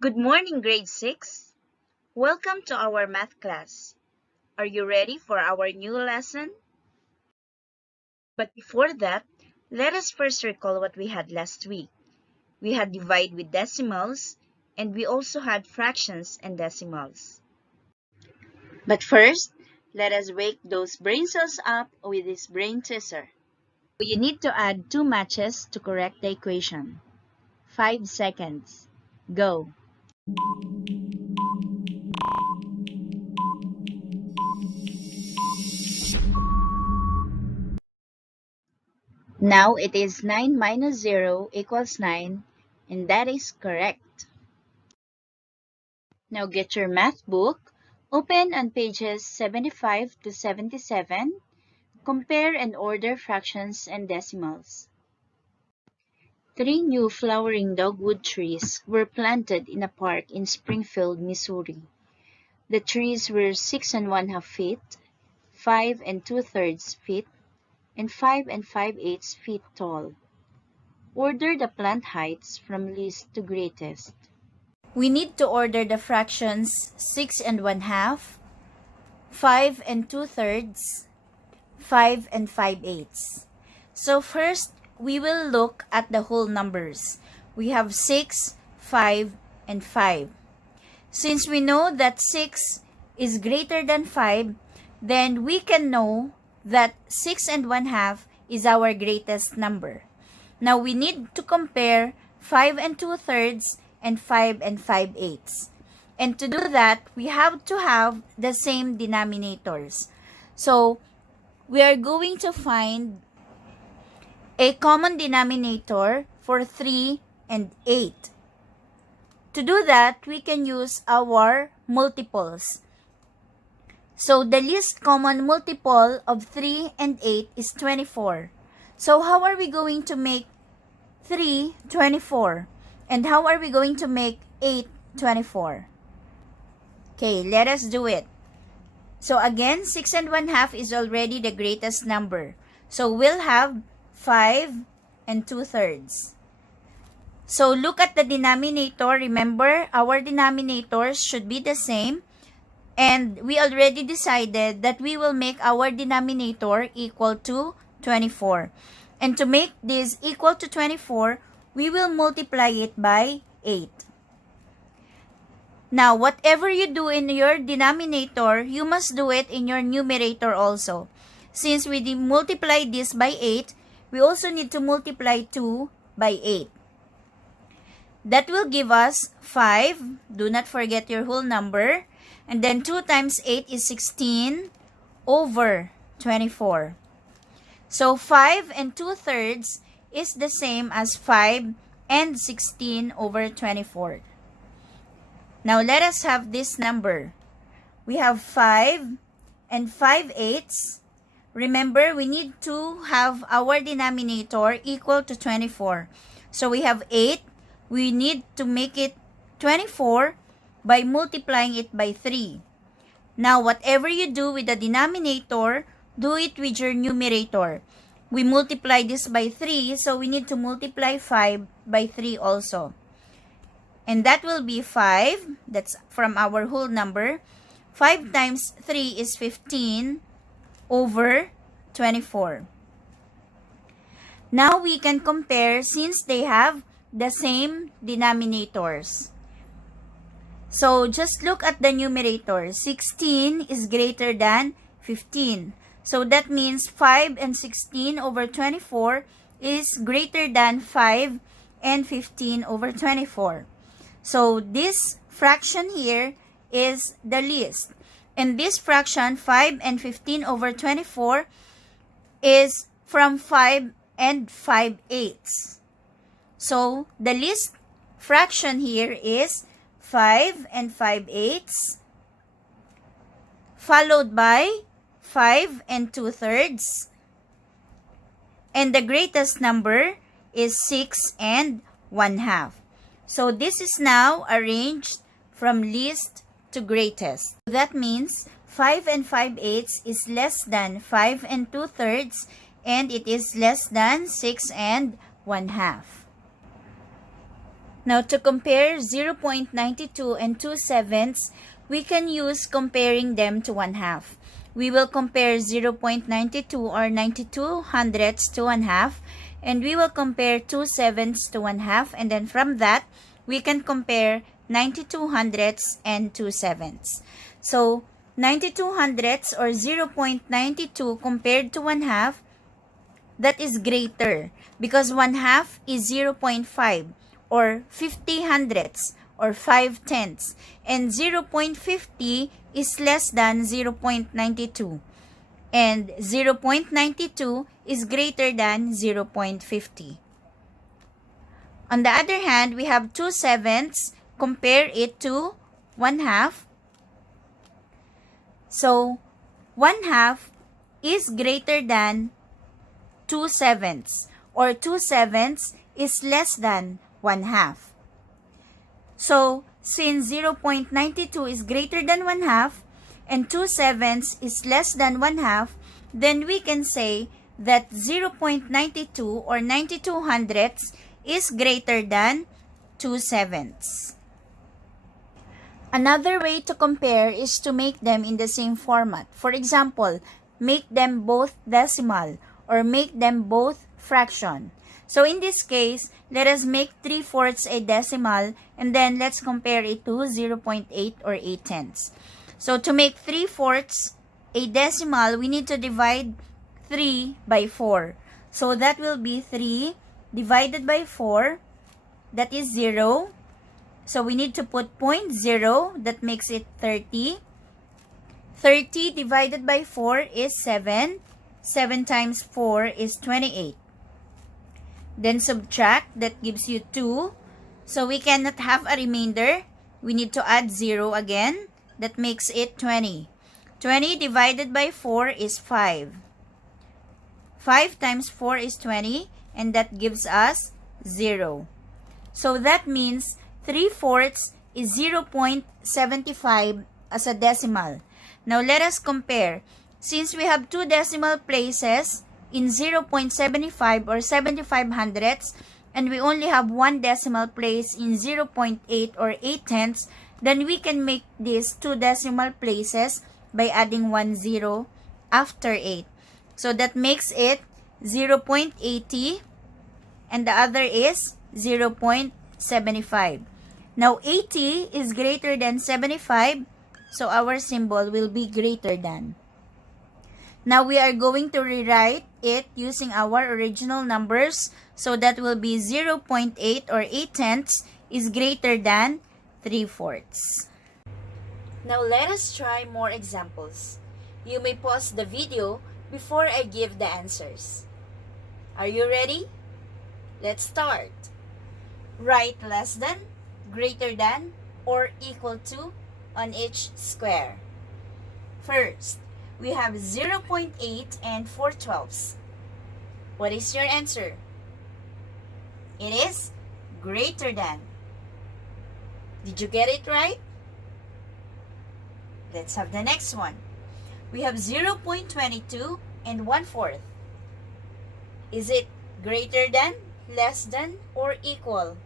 Good morning, grade 6. Welcome to our math class. Are you ready for our new lesson? But before that, let us first recall what we had last week. We had divide with decimals, and we also had fractions and decimals. But first, let us wake those brain cells up with this brain teaser. You need to add 2 matches to correct the equation. 5 seconds. Go. Now it is 9 minus 0 equals 9, and that is correct. Now get your math book, open on pages 75 to 77, compare and order fractions and decimals. 3 new flowering dogwood trees were planted in a park in Springfield, Missouri. The trees were 6 1/2 feet, 5 2/3 feet, and 5 5/8 feet tall. Order the plant heights from least to greatest. We need to order the fractions 6 1/2, 5 2/3, 5 5/8. So first, we will look at the whole numbers. We have 6, 5, and 5. Since we know that 6 is greater than 5, then we can know that 6 1/2 is our greatest number. Now we need to compare 5 2/3 and 5 5/8. And to do that, we have to have the same denominators. So we are going to find a common denominator for 3 and 8. To do that, we can use our multiples. So the least common multiple of 3 and 8 is 24. So how are we going to make 3 24? And how are we going to make 8 24? Okay, let us do it. So again, 6 1/2 is already the greatest number. So we'll have 5 2/3. So look at the denominator. Remember, our denominators should be the same. And we already decided that we will make our denominator equal to 24. And to make this equal to 24, we will multiply it by 8. Now, whatever you do in your denominator, you must do it in your numerator also. Since we multiply this by 8, we also need to multiply 2 by 8. That will give us 5. Do not forget your whole number. And then 2 times 8 is 16 over 24. So 5 2/3 is the same as 5 and 16 over 24. Now let us have this number. We have 5 and 5/8. Remember, we need to have our denominator equal to 24. So we have 8. We need to make it 24 by multiplying it by 3. Now, whatever you do with the denominator, do it with your numerator. We multiply this by 3, so we need to multiply 5 by 3 also. And that will be 5. That's from our whole number. 5 times 3 is 15 over 24. Now we can compare since they have the same denominators. So just look at the numerator. 16 is greater than 15. So that means 5 and 16 over 24 is greater than 5 and 15 over 24. So this fraction here is the least. And this fraction, 5 and 15 over 24, is from 5 and 5/8. So the least fraction here is 5 and 5/8, followed by 5 and 2/3, and the greatest number is 6 and 1/2. So this is now arranged from least to greatest. That means 5 and 5/8 is less than 5 and 2/3, and it is less than 6 and 1/2. Now, to compare 0.92 and 2/7, we can use comparing them to 1/2. We will compare 0.92 or 92 hundredths to 1/2, and we will compare 2/7 to 1/2, and then from that, we can compare 92 hundredths and 2/7. So, 92 hundredths or 0.92 compared to 1/2, that is greater because 1/2 is 0.5 or 50 hundredths or 5/10, and 0.50 is less than 0.92, and 0.92 is greater than 0.50. On the other hand, we have 2/7, compare it to 1/2. So, 1/2 is greater than 2/7, or 2/7 is less than 1/2. So, since 0.92 is greater than 1/2 and 2/7 is less than 1/2, then we can say that 0.92 or 92 hundredths is greater than 2/7. Another way to compare is to make them in the same format. For example, make them both decimal or make them both fraction. So in this case, let us make 3/4 a decimal, and then let's compare it to 0.8 or 8/10. So to make 3/4 a decimal, we need to divide 3 by 4. So that will be 3 divided by 4, that is 0. So we need to put 0.0, that makes it 30. 30 divided by 4 is 7. 7 times 4 is 28. Then subtract, that gives you 2. So we cannot have a remainder. We need to add 0 again. That makes it 20. 20 divided by 4 is 5. 5 times 4 is 20, and that gives us 0. So that means 3/4 is 0.75 as a decimal. Now let us compare. Since we have two decimal places in 0.75 or 75 hundredths, and we only have one decimal place in 0.8 or 8/10, then we can make these two decimal places by adding 1 0 after 8. So that makes it 0.80, and the other is 0.75. Now 80 is greater than 75, so our symbol will be greater than. Now we are going to rewrite it using our original numbers, so that will be 0.8 or 8/10 is greater than 3/4. Now let us try more examples. You may pause the video before I give the answers. Are you ready? Let's start. Write less than, greater than, or equal to on each square. First, we have 0.8 and 4/12. What is your answer? It is greater than. Did you get it right? Let's have the next one. We have 0.22 and 1/4. Is it greater than, less than, or equal?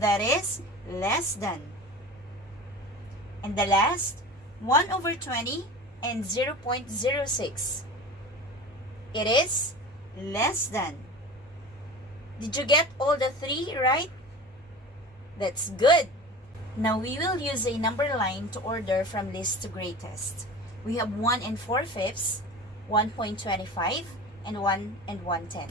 That is less than. And the last, 1/20 and 0.06. It is less than. Did you get all the three right? That's good. Now we will use a number line to order from least to greatest. We have 1 and 4/5, 1.25, and 1 and 1/10.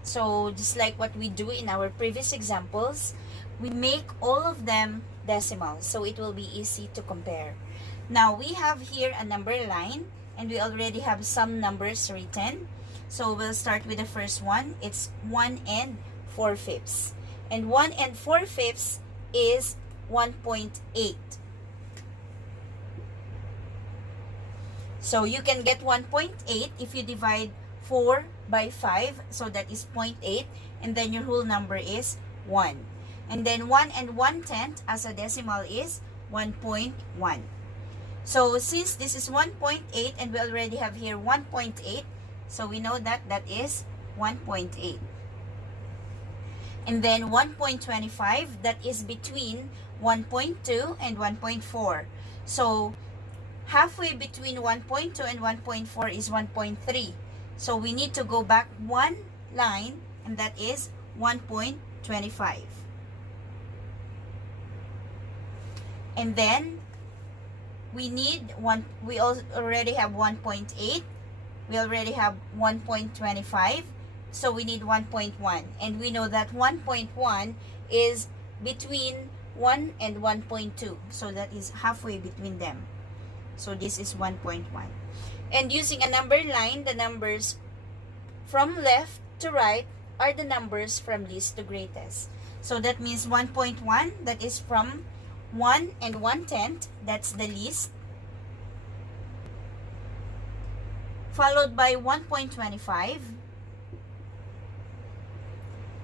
So just like what we do in our previous examples, we make all of them decimals, so it will be easy to compare. Now we have here a number line, and we already have some numbers written. So we'll start with the first one. It's 1 and 4/5. And 1 and 4/5 is 1.8. So you can get 1.8 if you divide 4 by 5, so that is 0.8, and then your whole number is 1. And then 1 and 1/10 as a decimal is 1.1. So since this is 1.8 and we already have here 1.8, so we know that that is 1.8. And then 1.25, that is between 1.2 and 1.4. So halfway between 1.2 and 1.4 is 1.3. So we need to go back one line, and that is 1.25. And then we need we already have 1.8. We already have 1.25. So we need 1.1. And we know that 1.1 is between 1 and 1.2. So that is halfway between them. So this is 1.1. And using a number line, the numbers from left to right are the numbers from least to greatest. So that means 1.1, that is from 1 and 1/10, that's the least. Followed by 1.25.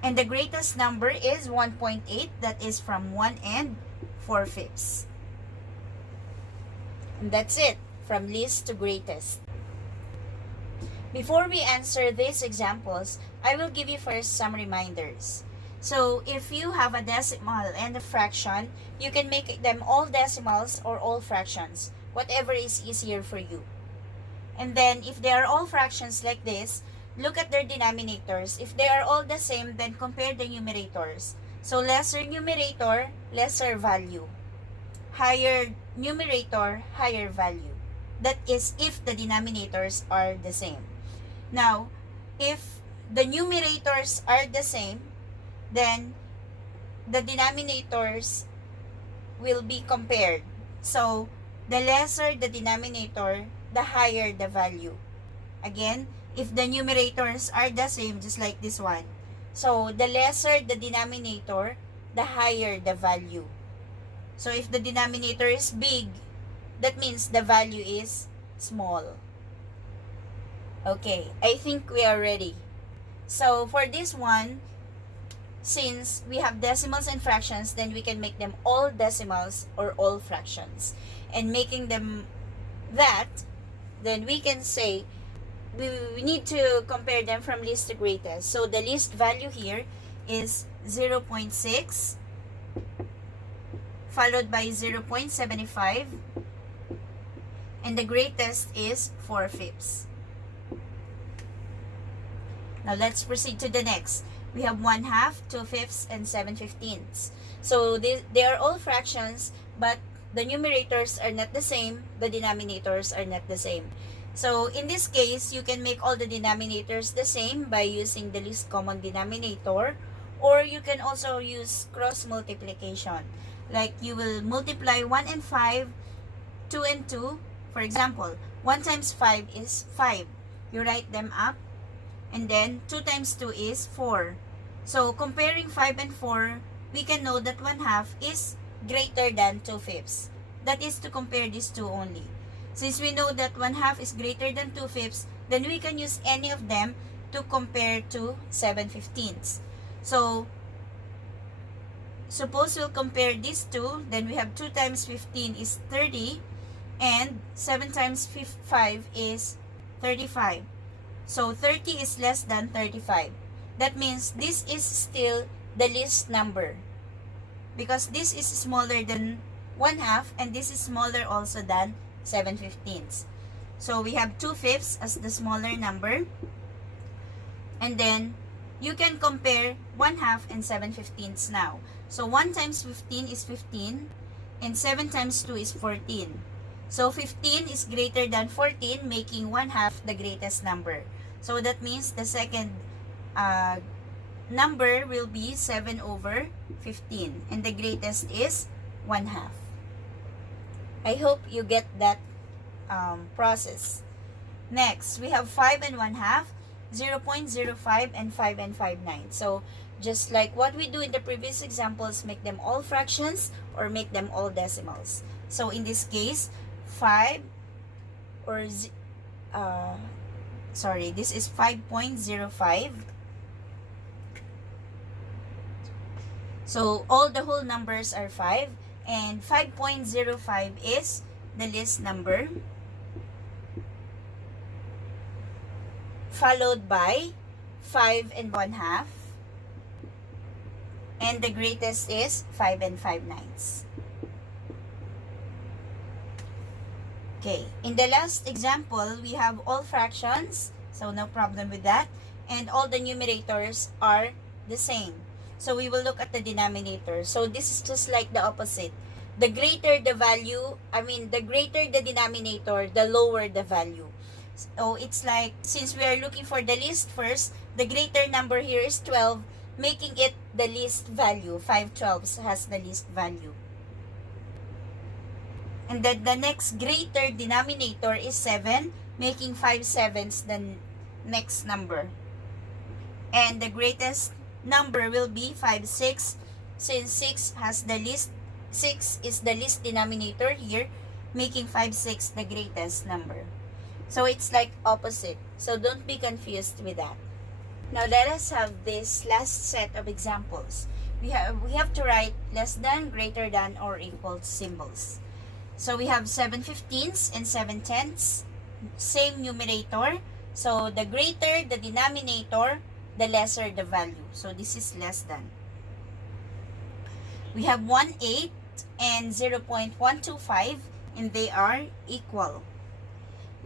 And the greatest number is 1.8, that is from 1 and 4/5. And that's it, from least to greatest. Before we answer these examples, I will give you first some reminders. So if you have a decimal and a fraction, you can make them all decimals or all fractions, whatever is easier for you. And then if they are all fractions like this, look at their denominators. If they are all the same, then compare the numerators. So lesser numerator, lesser value. Higher numerator, higher value. That is if the denominators are the same. Now, if the numerators are the same, then the denominators will be compared. So, the lesser the denominator, the higher the value. Again, if the numerators are the same, just like this one. So, the lesser the denominator, the higher the value. So, if the denominator is big, that means the value is small. Okay, I think we are ready. So, for this one, since we have decimals and fractions, then we can make them all decimals or all fractions. And making them that, then we can say we need to compare them from least to greatest. So the least value here is 0.6, followed by 0.75, and the greatest is 4/5. Now let's proceed to the next. We have 1/2, 2/5, and 7/15. So they are all fractions, but the numerators are not the same, the denominators are not the same. So in this case, you can make all the denominators the same by using the least common denominator, or you can also use cross multiplication. Like you will multiply 1 and 5, 2 and 2. For example, 1 times 5 is 5. You write them up. And then 2 times 2 is 4. So comparing 5 and 4, we can know that 1/2 is greater than 2/5. That is to compare these two only. Since we know that 1/2 is greater than 2/5, then we can use any of them to compare to 7/15. So suppose we'll compare these two, then we have 2 times 15 is 30, and 7 times 5 is 35. So 30 is less than 35. That means this is still the least number, because this is smaller than 1/2 and this is smaller also than 7/15. So we have 2/5 as the smaller number, and then you can compare 1/2 and 7/15 now. So 1 times 15 is 15, and 7 times 2 is 14. So 15 is greater than 14, making 1/2 the greatest number. So that means the second number will be 7/15, and the greatest is 1/2. I hope you get that process. Next, we have 5 and 1/2, 0.05, and 5 and 5/9. So just like what we do in the previous examples, make them all fractions or make them all decimals. So in this case, 5 or this is 5.05. So all the whole numbers are 5, and 5.05 is the least number, followed by 5 and 1/2, And the greatest is 5 and 5/9. Okay, in the last example, we have all fractions, so no problem with that. And all the numerators are the same. So we will look at the denominator. So this is just like the opposite. The greater the value, the greater the denominator, the lower the value. So it's like, since we are looking for the least first, the greater number here is 12, making it the least value. 5/12 has the least value. And then the next greater denominator is 7, making 5/7 the next number. And the greatest number will be 5/6, since 6 is the least denominator here, making 5/6 the greatest number. So it's like opposite. So don't be confused with that. Now let us have this last set of examples. We have to write less than, greater than, or equal symbols. So we have 7/15 and 7/10, same numerator. So the greater the denominator, the lesser the value. So this is less than. We have 1/8 and 0.125, and they are equal.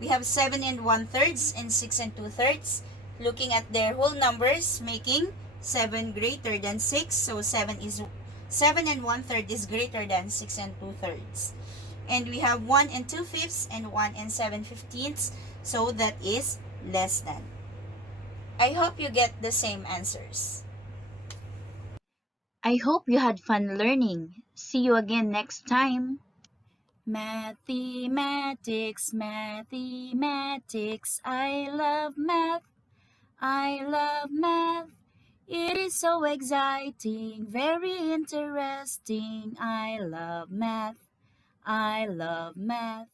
We have 7 and 1/3 and 6 and 2/3. Looking at their whole numbers, making 7 greater than 6. So 7 and 1/3 is greater than 6 and 2/3. And we have 1 and 2/5 and 1 and 7/15. So that is less than. I hope you get the same answers. I hope you had fun learning. See you again next time. Mathematics, mathematics, I love math, I love math. It is so exciting, very interesting. I love math, I love math.